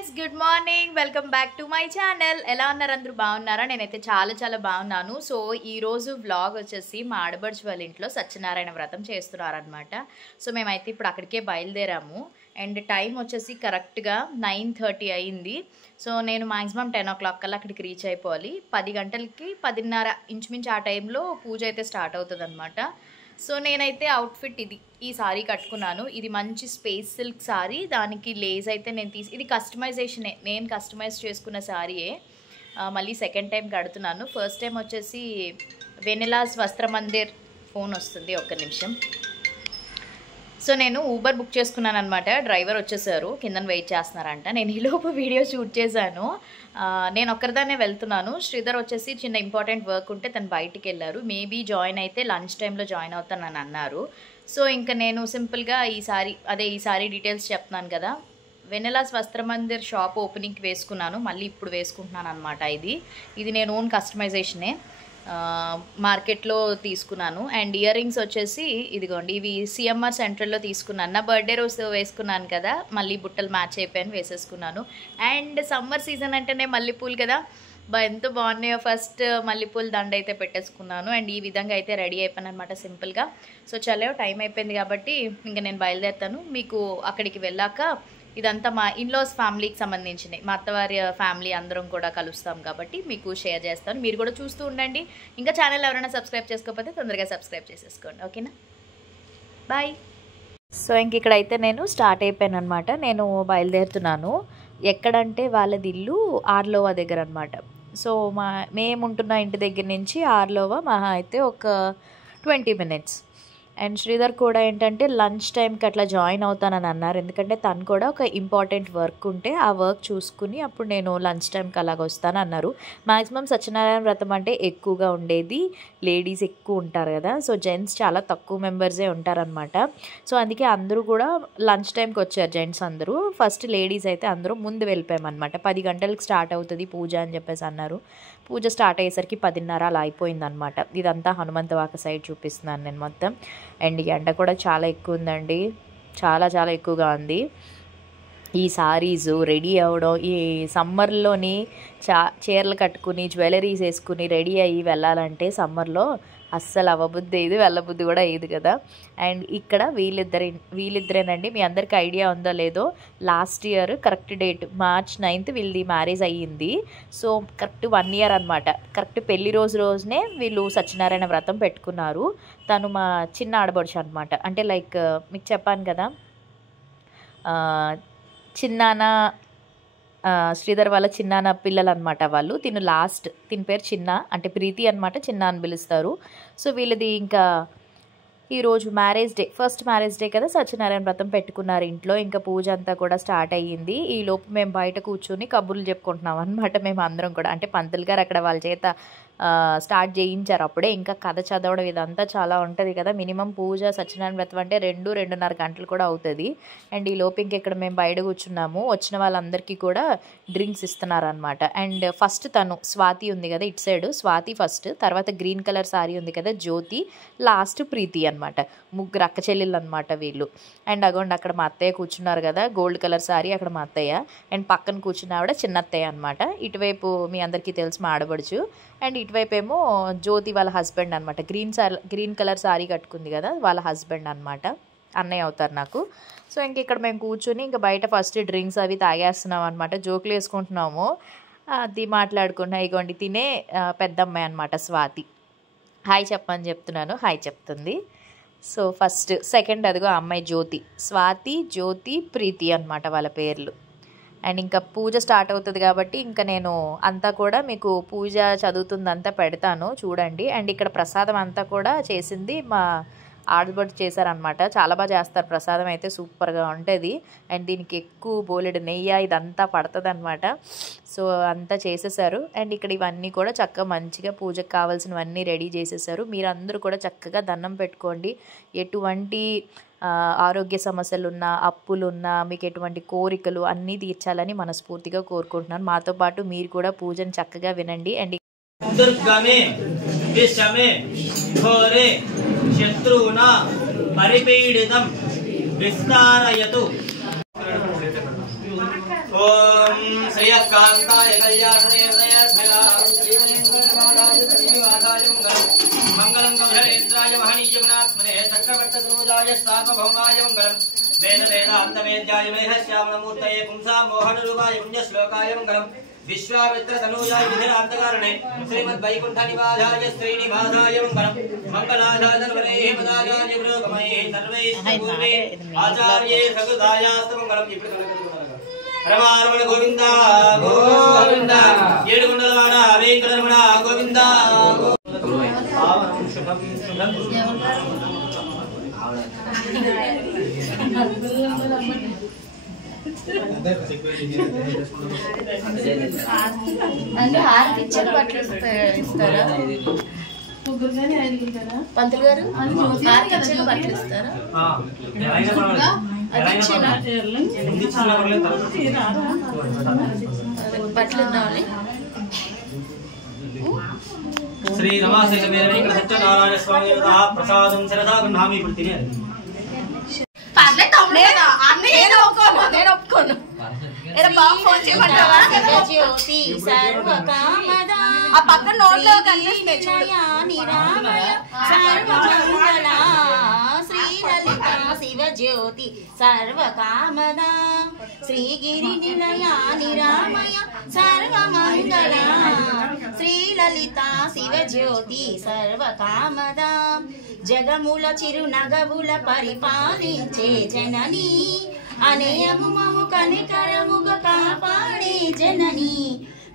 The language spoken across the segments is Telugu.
Friends good morning welcome back to my channel. ఎలా ఉన్నారు అందరూ? బాగున్నారా? నేనైతే చాలా బాగున్నాను. సో ఈరోజు వ్లాగ్ వచ్చేసి మా ఆడబడుచు వాళ్ళ ఇంట్లో సత్యనారాయణ వ్రతం చేస్తున్నారనమాట. సో మేమైతే ఇప్పుడు అక్కడికే బయలుదేరాము అండ్ టైం వచ్చేసి కరెక్ట్గా 9:30 అయింది. సో నేను మ్యాక్సిమం 10 o'clock కల్లా అక్కడికి రీచ్ అయిపోవాలి. 10 గంటలకి 10:30 ఇంచుమించు ఆ టైంలో పూజ అయితే స్టార్ట్ అవుతుంది అనమాట. సో నేనైతే అవుట్ఫిట్ ఈ సారీ కట్టుకున్నాను. ఇది మంచి స్పేస్ సిల్క్ సారీ, దానికి లేస్ అయితే ఇది కస్టమైజేషనే, నేను కస్టమైజ్ చేసుకున్న సారీయే. మళ్ళీ సెకండ్ టైం కడుతున్నాను. ఫస్ట్ టైం వచ్చేసి వెనిలాస్ వస్త్రమందిర్ ఫోన్ వస్తుంది, ఒక్క నిమిషం. సో నేను ఊబర్ బుక్ చేసుకున్నాను అనమాట. డ్రైవర్ వచ్చేసారు, కిందన వెయిట్ చేస్తున్నారంట. నేను ఈలోపు వీడియో షూట్ చేశాను. నేను ఒక్కరిదాన్నే వెళ్తున్నాను. శ్రీధర్ వచ్చేసి చిన్న ఇంపార్టెంట్ వర్క్ ఉంటే తను బయటికి వెళ్ళారు. మేబీ జాయిన్ అయితే లంచ్ టైంలో జాయిన్ అవుతానని అన్నారు. సో ఇంకా నేను సింపుల్గా ఈ సారీ డీటెయిల్స్ చెప్తున్నాను కదా. వెనిలాస్ వస్త్రమందిర్ షాప్ ఓపెనింగ్కి వేసుకున్నాను, మళ్ళీ ఇప్పుడు వేసుకుంటున్నాను అనమాట. ఇది నేను ఓన్ కస్టమైజేషనే, మార్కెట్లో తీసుకున్నాను. అండ్ ఇయర్ రింగ్స్ వచ్చేసి ఇదిగోండి, ఇవి సిఎంఆర్ సెంట్రల్లో తీసుకున్నాను. నా బర్త్డే రోజు వేసుకున్నాను కదా, మళ్ళీ బుట్టలు మ్యాచ్ అయిపోయాను, వేసేసుకున్నాను. అండ్ సమ్మర్ సీజన్ అంటేనే మల్లెపూలు కదా, ఎంతో బాగున్నాయో. ఫస్ట్ మల్లెపూల దండ అయితే పెట్టేసుకున్నాను అండ్ ఈ విధంగా అయితే రెడీ అయిపోయాను అనమాట సింపుల్గా. సో చలో టైం అయిపోయింది కాబట్టి ఇంకా నేను బయలుదేరుతాను. మీకు అక్కడికి వెళ్ళాక ఇదంతా మా ఇన్లాస్ ఫ్యామిలీకి సంబంధించినవి, మా అత్తవారి ఫ్యామిలీ అందరం కూడా కలుస్తాం కాబట్టి మీకు షేర్ చేస్తాను. మీరు కూడా చూస్తూ ఉండండి. ఇంకా ఛానల్ ఎవరైనా సబ్స్క్రైబ్ చేసుకోకపోతే తొందరగా సబ్స్క్రైబ్ చేసేసుకోండి, ఓకేనా? బాయ్. సో ఇంక ఇక్కడైతే నేను స్టార్ట్ అయిపోయాను అనమాట. నేను బయలుదేరుతున్నాను. ఎక్కడంటే వాళ్ళది ఇల్లు ఆర్లోవా దగ్గర అనమాట. సో మేముంటున్న ఇంటి దగ్గర నుంచి ఆర్లోవా మహా అయితే ఒక 20 minutes. అండ్ శ్రీధర్ కూడా ఏంటంటే లంచ్ టైంకి అట్లా జాయిన్ అవుతానని అన్నారు. ఎందుకంటే తను కూడా ఒక ఇంపార్టెంట్ వర్క్ ఉంటే ఆ వర్క్ చూసుకుని అప్పుడు నేను లంచ్ టైంకి అలాగ వస్తానన్నారు. మ్యాక్సిమం సత్యనారాయణ వ్రతం అంటే ఎక్కువగా ఉండేది లేడీస్ ఎక్కువ ఉంటారు కదా, సో జెంట్స్ చాలా తక్కువ మెంబర్సే ఉంటారనమాట. సో అందుకే అందరూ కూడా లంచ్ టైంకి వచ్చారు జెంట్స్ అందరూ. ఫస్ట్ లేడీస్ అయితే అందరూ ముందు వెళ్ళిపోయామన్నమాట. 10 గంటలకు స్టార్ట్ అవుతుంది పూజ అని చెప్పేసి అన్నారు. పూజ స్టార్ట్ అయ్యేసరికి 10:30 అలా అయిపోయిందనమాట. ఇదంతా హనుమంతవాక సైడ్ చూపిస్తున్నాను నేను మొత్తం. అండ్ ఎండ కూడా చాలా ఎక్కువ ఉందండి, చాలా ఎక్కువగా ఉంది. ఈ సారీస్ రెడీ అవ్వడం, ఈ సమ్మర్లోని చీరలు కట్టుకుని జ్యువెలరీస్ వేసుకుని రెడీ అయ్యి వెళ్ళాలంటే సమ్మర్లో అస్సలు అవ్వబుద్ధి అయ్యేది, వెళ్ళబుద్ధి కూడా అయ్యేది కదా. అండ్ ఇక్కడ వీళ్ళిద్దరేనండి. మీ అందరికీ ఐడియా ఉందో లేదో, last year correct date March 9th వీళ్ళది మ్యారేజ్ అయ్యింది. సో కరెక్ట్ 1 year అనమాట. కరెక్ట్ పెళ్లి రోజునే వీళ్ళు సత్యనారాయణ వ్రతం పెట్టుకున్నారు. తను మా చిన్న ఆడబడుచు అనమాట. అంటే లైక్ మీకు చెప్పాను కదా, చిన్నాన్న శ్రీధర్ వాళ్ళ చిన్నాన్న పిల్లలు అనమాట వాళ్ళు. తిని పేరు చిన్న, అంటే ప్రీతి అనమాట, చిన్న అని పిలుస్తారు. సో వీళ్ళది ఇంకా ఈరోజు ఫస్ట్ మ్యారేజ్ డే కదా, సత్యనారాయణ వ్రతం పెట్టుకున్నారు ఇంట్లో. ఇంకా పూజ అంతా కూడా స్టార్ట్ అయ్యింది. ఈ లోపు మేము బయట కూర్చొని కబుర్లు చెప్పుకుంటున్నాం అనమాట మేము అందరం కూడా. అంటే పంతులు గారు అక్కడ వాళ్ళ చేత స్టార్ట్ చేయించారు అప్పుడే. ఇంకా కథ చదవడం ఇదంతా చాలా ఉంటుంది కదా. మినిమం పూజ సత్యనారాయణ వ్రతం అంటే 2-2.5 గంటలు కూడా అవుతుంది. అండ్ ఈ లోపు ఇక్కడ మేము బయట కూర్చున్నాము. వచ్చిన వాళ్ళందరికీ కూడా డ్రింక్స్ ఇస్తున్నారనమాట. అండ్ ఫస్ట్ తను స్వాతి ఉంది కదా, ఇటు సైడ్ స్వాతి ఫస్ట్, తర్వాత గ్రీన్ కలర్ సారీ ఉంది కదా జ్యోతి, లాస్ట్ ప్రీతి అనమాట. ముగ్గురు అక్క చెల్లెళ్ళు అనమాట వీళ్ళు. అండ్ అగోండి అక్కడ మా అత్తయ్య కూర్చున్నారు కదా, గోల్డ్ కలర్ సారీ, అక్కడ మా అత్తయ్య. అండ్ పక్కన కూర్చున్న ఆవిడ చిన్న అత్తయ్య అనమాట. ఇటువైపు మీ అందరికీ తెలుసు మా ఆడబడుచు. అండ్ ఇటువైపు ఏమో జ్యోతి వాళ్ళ హస్బెండ్ అనమాట. గ్రీన్ కలర్ సారీ కట్టుకుంది కదా, వాళ్ళ హస్బెండ్ అనమాట, అన్నయ్య అవుతారు నాకు. సో ఇక్కడ మేము కూర్చొని ఇంకా బయట ఫస్ట్ డ్రింక్స్ అవి తాగేస్తున్నాం అనమాట. జోకులు వేసుకుంటున్నాము, అది మాట్లాడుకుంటున్నా. ఇగోండి తినే పెద్దమ్మాయి అనమాట స్వాతి. హాయ్ చెప్పని చెప్తున్నాను, హాయ్ చెప్తుంది. సో సెకండ్ అదిగో అమ్మాయి జ్యోతి. స్వాతి, జ్యోతి, ప్రీతి అనమాట వాళ్ళ పేర్లు. అండ్ ఇంకా పూజ స్టార్ట్ అవుతుంది కాబట్టి ఇంకా నేను అంతా కూడా మీకు పూజ చదువుతుందంతా పెడతాను చూడండి. అండ్ ఇక్కడ ప్రసాదం అంతా కూడా చేసింది మా ఆడబడుచు చేశారనమాట. చాలా బాగా చేస్తారు ప్రసాదం అయితే, సూపర్గా ఉంటుంది. అండ్ దీనికి ఎక్కువ బోలెడు నెయ్యి ఇదంతా పడుతుంది అనమాట. సో అంతా చేసేసారు. అండ్ ఇక్కడ ఇవన్నీ కూడా చక్కగా మంచిగా పూజకు కావాల్సినవన్నీ రెడీ చేసేసారు. మీరందరూ కూడా చక్కగా దండం పెట్టుకోండి. ఎటువంటి ఆరోగ్య సమస్యలున్నా, అప్పులున్నా, మీకు ఎటువంటి కోరికలు అన్నీ తీర్చాలని మనస్ఫూర్తిగా కోరుకుంటున్నాను. మాతో పాటు మీరు కూడా పూజను చక్కగా వినండి. అండ్ దుర్గమే విషమే ఘోరే శత్రువునా పరిపీడితం విస్తారయతు. ఓం श्रेयस्कान्ताय कल्याणदेवदयर्भयां श्रीमन्त्रमादाय श्रीनिवासाय मङ्गलं कौशलेन्द्राय महनीयगुणात्मने चक्रवर्ततनूजाय सार्वभौमाय मङ्गलं वेदवेदान्तवेद्याय मेघश्यामलमूर्तये पुंसां मोहनरूपाय पुण्यश्लोकाय मङ्गलं विश्वामित्रतनूजाय विधिरान्तकारणे श्रीमद्वैकुण्ठनिवासाय श्रीनिवासाय मङ्गलं मङ्गलाशासनवरेः मदाचार्य पुरोगमैः सर्वैश्च पूर्वे आचार्ये सकृतायास्तु मङ्गलं रमारमण गोविंदा गोविंदा येडुगुंडलवाड वेंकटरमण गोविंदा शुभम शुभम అంటే హారతి ఇచ్చారు బట్టలు ఇస్తారా పంతులు గారు హారతి ఇచ్చారు బట్టలు ఇస్తారా బట్టలు ఉండాలి శ్రీ రమాశేఖర వెంకట సత్యనారాయణ స్వామి ప్రసాదం శిరసా గృహామి. ఇప్పుడు తినేది ఆ పక్కన నోట్లో కనిపిస్తున్నాయి శ్రీలలిత శివజ్యోతి సర్వకామద శ్రీగిరి నిలయా నిరామయ సర్వమంగళ శ్రీలలిత శివజ్యోతి సర్వకామద జగముల చిరు నగవుల పరిపాలించే జనని అనేయము మము కనికరముగా కాపాడే జనని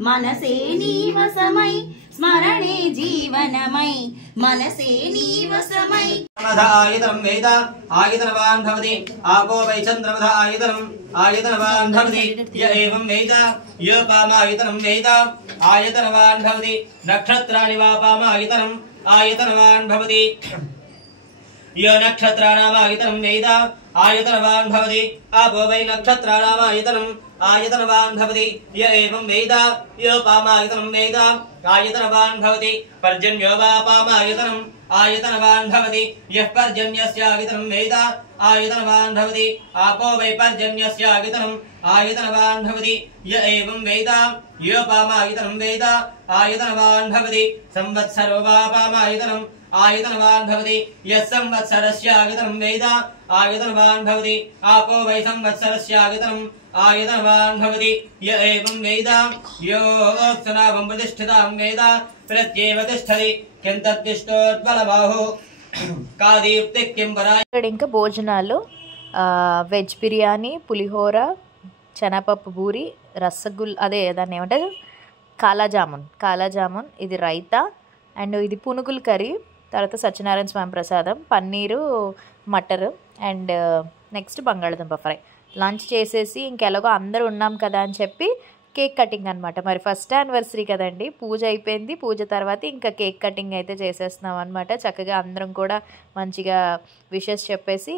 మనసే నీవసమై స్మరణే జీవనమై మనసే నీవసమై ఆయుధనం వేద ఆయుధనవాన్ భవతి ఆపో వై చంద్రమధ ఆయుధనం ఆయుధనవాన్ భవతి య ఏవం వేద య పామాయుధనం వేద ఆయుధనవాన్ భవతి నక్షత్రాణి వా పామాయుధనం ఆయుధనవాన్ భవతి य नक्षत्राणामायतनं वेद आयतनवान् भवति आपो वै नक्षत्राणामायतनं आयतनवान् भवति य एवं वेद य पामायतनं वेद आयतनवान् भवति पर्जन्यो वा पामायतनं आयतनवान् भवति यः पर्जन्यस्यायतनं वेद आयतनवान् भवति आपो वै पर्जन्यस्यायतनं आयतनवान् भवति य एवं वेद य पामायतनं वेद आयतनवान् भवति संवत्सरो वा पामायतनं आयतनवान् भवति यः संवत्सरस्य आयतनं वेद आयतनवान् भवति आपो वै संवत्सरस्य आयतनं आयतनवान् भवति य एवं वेद योत्सनावं प्रतिष्ठितां वेद प्रत्येव तिष्ठति किं तत्तिष्ठोत्पलबाहो कादीप्तिः किं पराय. ఇక్కడ ఇంకా భోజనాలు వెజ్ బిర్యానీ పులిహోర శనగపప్పు పూరి రసగుల్ అదే దాన్ని ఏమంటారు కాలాజామున్ ఇది రైతా అండ్ ఇది పునుగుల కర్రీ తర్వాత సత్యనారాయణ స్వామి ప్రసాదం పన్నీరు మటర్ అండ్ నెక్స్ట్ బంగాళదుంప ఫ్రై లంచ్ చేసేసి ఇంకెలాగో అందరూ ఉన్నాం కదా అని చెప్పి కేక్ కటింగ్ అనమాట. మరి ఫస్ట్ యానివర్సరీ కదండి, పూజ అయిపోయింది. పూజ తర్వాత ఇంకా కేక్ కటింగ్ అయితే చేసేస్తున్నాం అనమాట. చక్కగా అందరం కూడా మంచిగా విషెస్ చెప్పేసి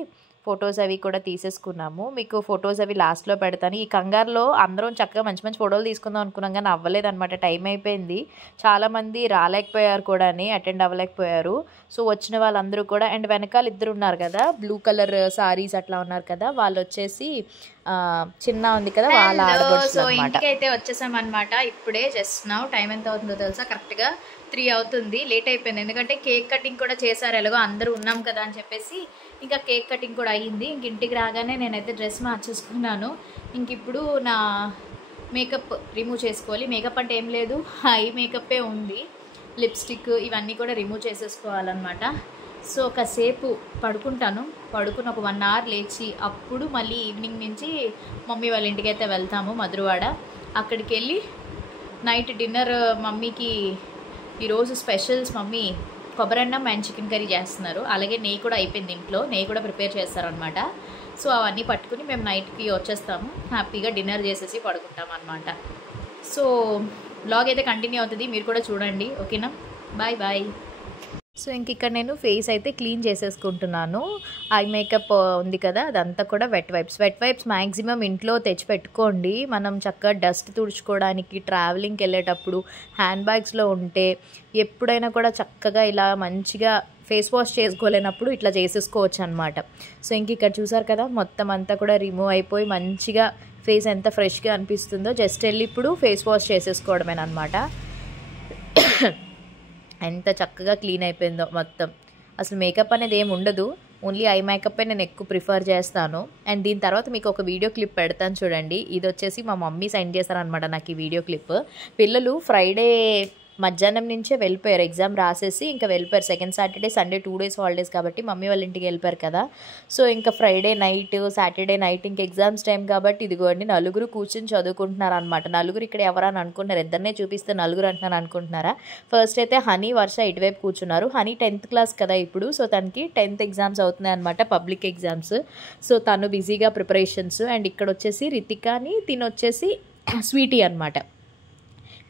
ఫొటోస్ అవి కూడా తీసేసుకున్నాము. మీకు ఫొటోస్ అవి లాస్ట్లో పెడతాను. ఈ కంగారులో అందరం చక్కగా మంచి మంచి ఫోటోలు తీసుకుందాం అనుకున్నాం కానీ అవ్వలేదన్నమాట, టైం అయిపోయింది. చాలామంది రాలేకపోయారు కూడా, అటెండ్ అవ్వలేకపోయారు. సో వచ్చిన వాళ్ళందరూ కూడా అండ్ వెనకాల ఇద్దరు ఉన్నారు కదా బ్లూ కలర్ సారీస్ అట్లా ఉన్నారు కదా, వాళ్ళు వచ్చేసి చిన్న ఉంది కదా వాళ్ళ ఆడపడుచు. సో ఇంటికైతే వచ్చేసామన్నమాట. ఇప్పుడే జస్ట్ నౌ టైం ఎంత అవుతుందో తెలుసా, కరెక్ట్గా 3 అవుతుంది. లేట్ అయిపోయింది ఎందుకంటే కేక్ కటింగ్ కూడా చేశారు, ఎలాగో అందరూ ఉన్నాం కదా అని చెప్పేసి ఇంకా కేక్ కటింగ్ కూడా అయ్యింది. ఇంక ఇంటికి రాగానే నేనైతే డ్రెస్ మార్చేసుకున్నాను. ఇంక ఇప్పుడు నా మేకప్ రిమూవ్ చేసుకోవాలి. మేకప్ అంటే ఏం లేదు, ఐ మేకప్పే ఉంది, లిప్స్టిక్ ఇవన్నీ కూడా రిమూవ్ చేసేసుకోవాలన్నమాట. సో కాసేపు పడుకుంటాను, పడుకుని ఒక 1 అవర్ లేచి అప్పుడు మళ్ళీ ఈవినింగ్ నుంచి మమ్మీ వాళ్ళ ఇంటికి అయితే వెళ్తాము మధురవాడ. అక్కడికి వెళ్ళి నైట్ డిన్నర్ మమ్మీకి ఈరోజు స్పెషల్స్ మమ్మీ కొబ్బరన్నం అండ్ చికెన్ కర్రీ చేస్తున్నారు. అలాగే నెయ్యి కూడా అయిపోయింది ఇంట్లో, నెయ్యి కూడా ప్రిపేర్ చేస్తారనమాట. సో అవన్నీ పట్టుకుని మేము నైట్కి వచ్చేస్తాము, హ్యాపీగా డిన్నర్ చేసేసి పడుకుంటాం అనమాట. సో బ్లాగ్ అయితే కంటిన్యూ అవుతుంది, మీరు కూడా చూడండి, ఓకేనా? Bye bye. సో ఇంక ఇక్కడ నేను ఫేస్ అయితే క్లీన్ చేసేసుకుంటున్నాను. ఐ మేకప్ ఉంది కదా అదంతా కూడా వెట్ వైప్స్ మ్యాక్సిమం ఇంట్లో తెచ్చిపెట్టుకోండి. మనం చక్కగా డస్ట్ తుడుచుకోవడానికి ట్రావెలింగ్కి వెళ్ళేటప్పుడు హ్యాండ్ బ్యాగ్స్లో ఉంటే ఎప్పుడైనా కూడా చక్కగా ఇలా మంచిగా ఫేస్ వాష్ చేసుకోలేనప్పుడు ఇట్లా చేసేసుకోవచ్చు అనమాట. సో ఇంక ఇక్కడ చూసారు కదా మొత్తం అంతా కూడా రిమూవ్ అయిపోయి మంచిగా ఫేస్ ఎంత ఫ్రెష్గా అనిపిస్తుందో జస్ట్ వెళ్ళి ఇప్పుడు ఫేస్ వాష్ చేసేసుకోవడమేనమాట. ఎంత చక్కగా క్లీన్ అయిపోయిందో మొత్తం. అసలు మేకప్ అనేది ఏమి ఉండదు, ఓన్లీ ఐ మేకప్పే నేను ఎక్కువ ప్రిఫర్ చేస్తాను. అండ్ దీని తర్వాత మీకు ఒక వీడియో క్లిప్ పెడతాను చూడండి. ఇది వచ్చేసి మా మమ్మీ సెండ్ చేశారనమాట నాకు ఈ వీడియో క్లిప్. పిల్లలు ఫ్రైడే మధ్యాహ్నం నుంచే వెళ్ళిపోయారు, ఎగ్జామ్ రాసేసి ఇంకా వెళ్ళిపోయారు. Second Saturday Sunday 2 days holidays కాబట్టి మమ్మీ వాళ్ళ ఇంటికి వెళ్ళిపోయారు కదా. సో ఇంకా ఫ్రైడే నైట్ సాటర్డే నైట్ ఇంక ఎగ్జామ్స్ టైం కాబట్టి ఇదిగోండి నలుగురు కూర్చొని చదువుకుంటున్నారు అనమాట. నలుగురు ఇక్కడ ఎవరని అనుకుంటున్నారు, ఇద్దరినే చూపిస్తే నలుగురు అంటున్నాను అనుకుంటున్నారా. ఫస్ట్ అయితే హనీ వర్ష ఇటువైపు కూర్చున్నారు. హనీ 10th క్లాస్ కదా ఇప్పుడు, సో తనకి 10th ఎగ్జామ్స్ అవుతున్నాయి అనమాట, పబ్లిక్ ఎగ్జామ్స్. సో తను బిజీగా ప్రిపరేషన్స్. అండ్ ఇక్కడ వచ్చేసి రితికాని తినొచ్చేసి స్వీటీ అనమాట.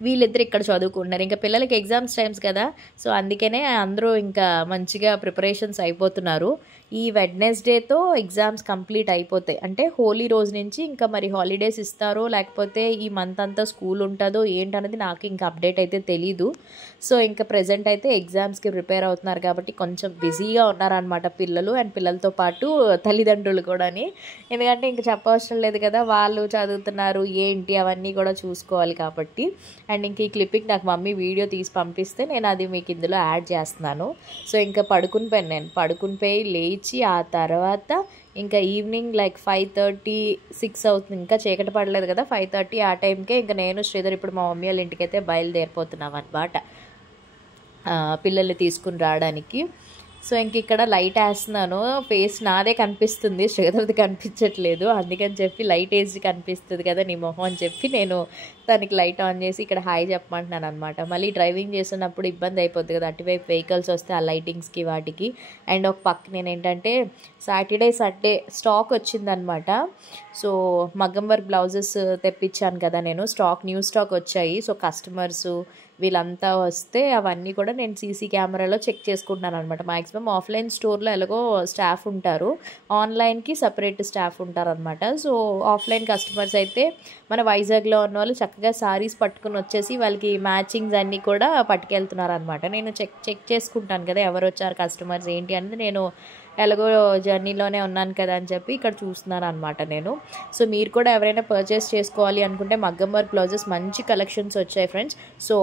వీళ్ళిద్దరు ఇక్కడ చదువుకుంటున్నారు. ఇంకా పిల్లలకి ఎగ్జామ్స్ టైమ్స్ కదా, సో అందుకనే అందరూ ఇంకా మంచిగా ప్రిపరేషన్స్ అయిపోతున్నారు. ఈ వెడ్నెస్డేతో ఎగ్జామ్స్ కంప్లీట్ అయిపోతాయి. అంటే హోలీ రోజు నుంచి ఇంకా మరి హాలిడేస్ ఇస్తారో లేకపోతే ఈ మంత్ అంతా స్కూల్ ఉంటుందో ఏంటనేది నాకు ఇంకా అప్డేట్ అయితే తెలీదు. సో ఇంకా ప్రజెంట్ అయితే ఎగ్జామ్స్కి ప్రిపేర్ అవుతున్నారు కాబట్టి కొంచెం బిజీగా ఉన్నారనమాట పిల్లలు. అండ్ పిల్లలతో పాటు తల్లిదండ్రులు కూడాని, ఎందుకంటే ఇంకా చెప్పవసరం లేదు కదా, వాళ్ళు చదువుతున్నారు ఏంటి అవన్నీ కూడా చూసుకోవాలి కాబట్టి. అండ్ ఇంక ఈ క్లిప్పింగ్ నాకు మమ్మీ వీడియో తీసి పంపిస్తే నేను అది మీకు ఇందులో యాడ్ చేస్తున్నాను. సో ఇంకా పడుకునిపోయాను, నేను పడుకునిపోయి లేచి ఆ తర్వాత ఇంకా ఈవినింగ్ లైక్ 5:30-6 అవుతుంది, ఇంకా చీకటి పడలేదు కదా, 5:30 ఆ టైంకే ఇంకా నేను శ్రీధర్ ఇప్పుడు మా మమ్మీ వాళ్ళ ఇంటికైతే బయలుదేరిపోతున్నాం అనమాట పిల్లల్ని తీసుకుని రావడానికి. సో ఇంక ఇక్కడ లైట్ వేస్తున్నాను, ఫేస్ నాదే కనిపిస్తుంది, శ్రీధర్ది కనిపించట్లేదు. అందుకని చెప్పి లైట్ వేసి కనిపిస్తుంది కదా నీ మొహం అని చెప్పి నేను దానికి లైట్ ఆన్ చేసి ఇక్కడ హాయ్ చెప్పమంటున్నాను అనమాట. మళ్ళీ డ్రైవింగ్ చేస్తున్నప్పుడు ఇబ్బంది అయిపోద్ది కదా, అటువైపు వెహికల్స్ వస్తే ఆ లైటింగ్స్కి వాటికి. అండ్ ఒక పక్క నేను ఏంటంటే సాటర్డే సండే స్టాక్ వచ్చిందనమాట. సో మగ్గం వర్క్ బ్లౌజెస్ తెప్పించాను కదా నేను, న్యూ స్టాక్ వచ్చాయి. సో కస్టమర్స్ వీళ్ళంతా వస్తే అవన్నీ కూడా నేను సీసీ కెమెరాలో చెక్ చేసుకుంటున్నాను అనమాట. మ్యాక్సిమం ఆఫ్లైన్ స్టోర్లో ఎలాగో స్టాఫ్ ఉంటారు, ఆన్లైన్కి సపరేట్ స్టాఫ్ ఉంటారు అనమాట. సో ఆఫ్లైన్ కస్టమర్స్ అయితే మన వైజాగ్లో ఉన్న వాళ్ళు చక్కగా సారీస్ పట్టుకుని వచ్చేసి వాళ్ళకి మ్యాచింగ్స్ అన్నీ కూడా పట్టుకెళ్తున్నారు అనమాట. నేను చెక్ చేసుకుంటాను కదా ఎవరు వచ్చారు కస్టమర్స్ ఏంటి అనేది, నేను ఎలాగో జర్నీలోనే ఉన్నాను కదా అని చెప్పి ఇక్కడ చూస్తున్నాను అనమాట నేను. సో మీరు కూడా ఎవరైనా పర్చేస్ చేసుకోవాలి అనుకుంటే మగ్గం వర్క్ బ్లౌజెస్ మంచి కలెక్షన్స్ వచ్చాయి ఫ్రెండ్స్. సో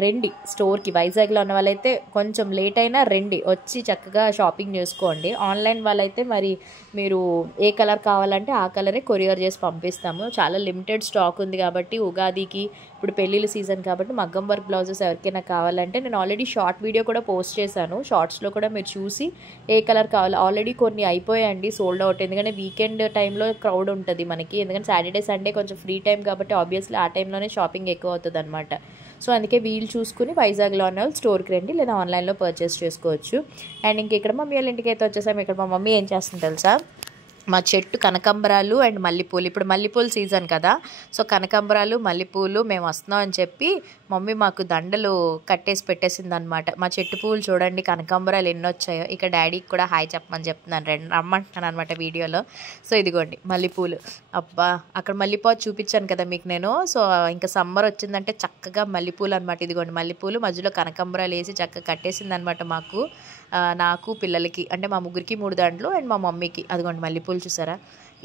రండి స్టోర్కి, వైజాగ్లో ఉన్న వాళ్ళైతే కొంచెం లేట్ అయినా రండి, వచ్చి చక్కగా షాపింగ్ చేసుకోండి. ఆన్లైన్ వాళ్ళైతే మరి మీరు ఏ కలర్ కావాలంటే ఆ కలరే కొరియర్ చేసి పంపిస్తాము. చాలా లిమిటెడ్ స్టాక్ ఉంది కాబట్టి ఉగాదికి ఇప్పుడు పెళ్ళిళ్ళ సీజన్ కాబట్టి మగ్గం వర్క్ బ్లౌజెస్ ఎవరికైనా కావాలంటే నేను ఆల్రెడీ షార్ట్ వీడియో కూడా పోస్ట్ చేశాను, షార్ట్స్లో కూడా మీరు చూసి ఏ కలర్ కావాలో. ఆల్రెడీ కొన్ని అయిపోయాయండి, సోల్డ్ అవుట్. ఎందుకంటే వీకెండ్ టైంలో క్రౌడ్ ఉంటుంది మనకి, ఎందుకంటే సాటర్డే సండే కొంచెం ఫ్రీ టైం కాబట్టి ఆబ్వియస్లీ ఆ టైంలోనే షాపింగ్ ఎక్కువ అవుతుంది అనమాట. సో అందుకే వీలు చూసుకుని వైజాగ్లో ఉన్న వాళ్ళు స్టోర్కి రండి, లేదా ఆన్లైన్లో పర్చేస్ చేసుకోవచ్చు. అండ్ ఇంక ఇక్కడ మమ్మీ వాళ్ళ ఇంటికి అయితే వచ్చేసాము. ఇక్కడ మా మమ్మీ ఏం చేస్తుంది తెలుసా, మా చెట్టు కనకాంబరాలు అండ్ మల్లెపూలు, ఇప్పుడు మల్లెపూలు సీజన్ కదా, సో కనకాంబరాలు మల్లెపూలు మేము వస్తున్నాం అని చెప్పి మమ్మీ మాకు దండలు కట్టేసి పెట్టేసింది అనమాట. మా చెట్టు పువ్వులు చూడండి కనకాంబరాలు ఎన్ని వచ్చాయో. ఇక డాడీకి కూడా హాయ్ చెప్పమని చెప్తున్నాను, రమ్మంటున్నాను అనమాట వీడియోలో. సో ఇదిగోండి మల్లెపూలు, అబ్బా అక్కడ మల్లెపూలు చూపించాను కదా మీకు నేను. సో ఇంకా సమ్మర్ వచ్చిందంటే చక్కగా మల్లెపూలు అనమాట. ఇదిగోండి మల్లెపూలు మధ్యలో కనకాంబరాలు వేసి చక్కగా కట్టేసింది అనమాట మాకు, నాకు పిల్లలకి, అంటే మా ముగ్గురికి 3 దండలు అండ్ మా మమ్మీకి. అదిగోండి మల్లెపూలు చూసారా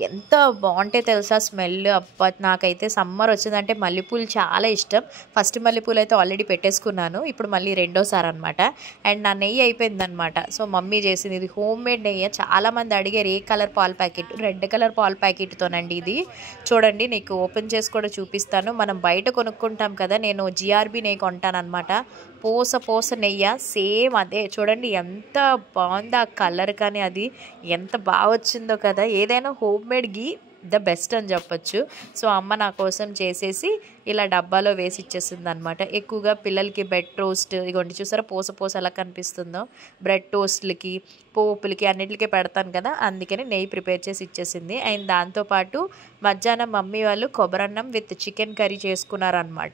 ఎంత బాగుంటాయి తెలుసా స్మెల్. అబ్బా నాకైతే సమ్మర్ వచ్చిందంటే మల్లెపూలు చాలా ఇష్టం. ఫస్ట్ మల్లెపూలు అయితే ఆల్రెడీ పెట్టేసుకున్నాను, ఇప్పుడు మళ్ళీ రెండోసారి అనమాట. అండ్ నా నెయ్యి అయిపోయిందనమాట. సో మమ్మీ చేసింది, ఇది హోమ్ మేడ్ నెయ్యి. చాలామంది అడిగారు ఏ కలర్ పాల ప్యాకెట్, రెడ్ కలర్ పాల ప్యాకెట్తోనండి ఇది. చూడండి నీకు ఓపెన్ చేసి కూడా చూపిస్తాను. మనం బయట కొనుక్కుంటాం కదా, నేను జిఆర్బి నెయ్యి కొంటాను అనమాట. పోస నెయ్యి సేమ్ అదే. చూడండి ఎంత బాగుందో ఆ కలర్, కానీ అది ఎంత బాగా వచ్చిందో కదా. ఏదైనా home made ghee the best అని చెప్పొచ్చు. సో అమ్మ నా కోసం చేసేసి ఇలా డబ్బాలో వేసి ఇచ్చేసింది అనమాట. ఎక్కువగా పిల్లలకి బ్రెడ్ టోస్ట్, ఇగోండి చూసారా పోస ఎలా కనిపిస్తుందో, బ్రెడ్ టోస్ట్లకి పోపులకి అన్నిటికీ పెడతాను కదా, అందుకని నెయ్యి ప్రిపేర్ చేసి ఇచ్చేసింది. అండ్ దాంతోపాటు మధ్యాహ్నం మమ్మీ వాళ్ళు కొబ్బరన్నం విత్ చికెన్ కర్రీ చేసుకున్నారనమాట.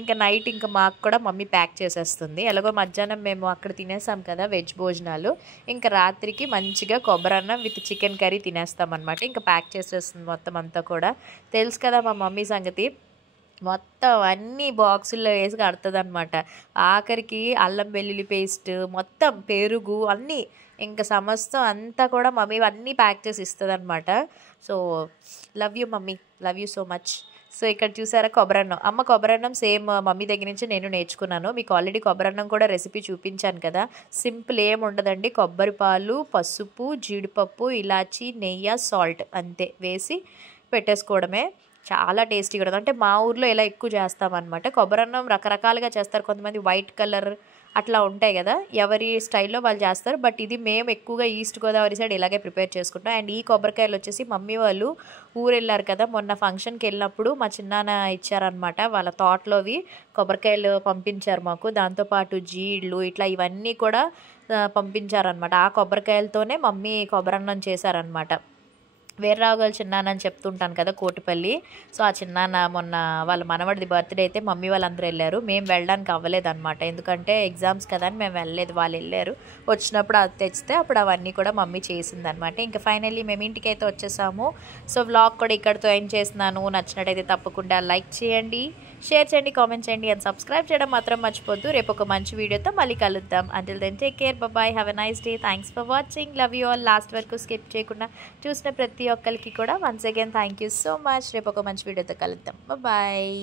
ఇంకా నైట్ ఇంకా మాకు కూడా మమ్మీ ప్యాక్ చేసేస్తుంది. ఎలాగో మధ్యాహ్నం మేము అక్కడ తినేసాం కదా వెజ్ భోజనాలు, ఇంకా రాత్రికి మంచిగా కొబ్బరన్నం విత్ చికెన్ కర్రీ తినేస్తాం అనమాట. ఇంకా ప్యాక్ చేసేస్తుంది మొత్తం అంతా కూడా. తెలుసు కదా మా మమ్మీ సంగతి, మొత్తం అన్నీ బాక్సుల్లో వేసి కడుతుంది అనమాట. ఆఖరికి అల్లం వెల్లుల్లి పేస్ట్, మొత్తం పెరుగు అన్నీ ఇంకా సమస్తం అంతా కూడా మమ్మీ అన్నీ ప్యాక్ చేసి ఇస్తుంది అనమాట. So love you mummy, love you so much. So ఇక్కడ చూసారా కొబ్బరన్నం, అమ్మ కొబ్బరన్నం సేమ్ మమ్మీ దగ్గర నుంచి నేను నేర్చుకున్నాను. మీకు ఆల్రెడీ కొబ్బరన్నం కూడా రెసిపీ చూపించాను కదా. సింపుల్ ఏం ఉండదండి, కొబ్బరి పాలు, పసుపు, జీడిపప్పు, ఇలాచి, నెయ్యి, సాల్ట్ అంతే వేసి పెట్టేసుకోవడమే. చాలా టేస్టీగా ఉంటుంది. అంటే మా ఊర్లో ఇలా ఎక్కువ చేస్తామన్నమాట. కొబ్బరన్నం రకరకాలుగా చేస్తారు, కొంతమంది వైట్ కలర్ అట్లా ఉంటాయి కదా, ఎవరి స్టైల్లో వాళ్ళు చేస్తారు. బట్ ఇది మేము ఎక్కువగా ఈస్ట్ గోదావరి సైడ్ ఇలాగే ప్రిపేర్ చేసుకుంటాం. అండ్ ఈ కొబ్బరికాయలు వచ్చేసి మమ్మీ వాళ్ళు ఊరు వెళ్ళారు కదా, మొన్న ఫంక్షన్కి వెళ్ళినప్పుడు మా చిన్నాన్న ఇచ్చారనమాట. వాళ్ళ తోటలోవి కొబ్బరికాయలు పంపించారు మాకు. దాంతోపాటు జీళ్ళు ఇట్లా ఇవన్నీ కూడా పంపించారనమాట. ఆ కొబ్బరికాయలతోనే మమ్మీ కొబ్బరన్నం చేశారనమాట. వీర్రావు గారు చిన్నాన్న అని చెప్తుంటాను కదా, కోటిపల్లి. సో ఆ చిన్నాన్న మొన్న వాళ్ళ మనవడిది బర్త్డే అయితే మమ్మీ వాళ్ళందరూ వెళ్ళారు. మేము వెళ్ళడానికి అవ్వలేదన్నమాట, ఎందుకంటే ఎగ్జామ్స్ కదా అని మేము వెళ్ళలేదు. వాళ్ళు వెళ్ళారు, వచ్చినప్పుడు అది తెచ్చితే అప్పుడు అవన్నీ కూడా మమ్మీ చేసిందనమాట. ఇంకా ఫైనల్లీ మేము ఇంటికి అయితే వచ్చేసాము. సో వ్లాగ్ కూడా ఇక్కడితో ఎండ్ చేస్తున్నాను. నచ్చినట్టయితే తప్పకుండా లైక్ చేయండి, షేర్ చేయండి, కామెంట్ చేయండి అండ్ సబ్స్క్రైబ్ చేయడం మాత్రం మర్చిపోద్దు. రేపు ఒక మంచి వీడియోతో మళ్ళీ కలుద్దాం. Until then take care, bye, have a nice day. Thanks for watching, love you all. Last వరకు స్కిప్ చేయకుండా చూసిన ప్రతి ఒక్కరికి కూడా once again thank you so much. రేపు ఒక మంచి వీడియోతో కలుద్దాం. బాయ్.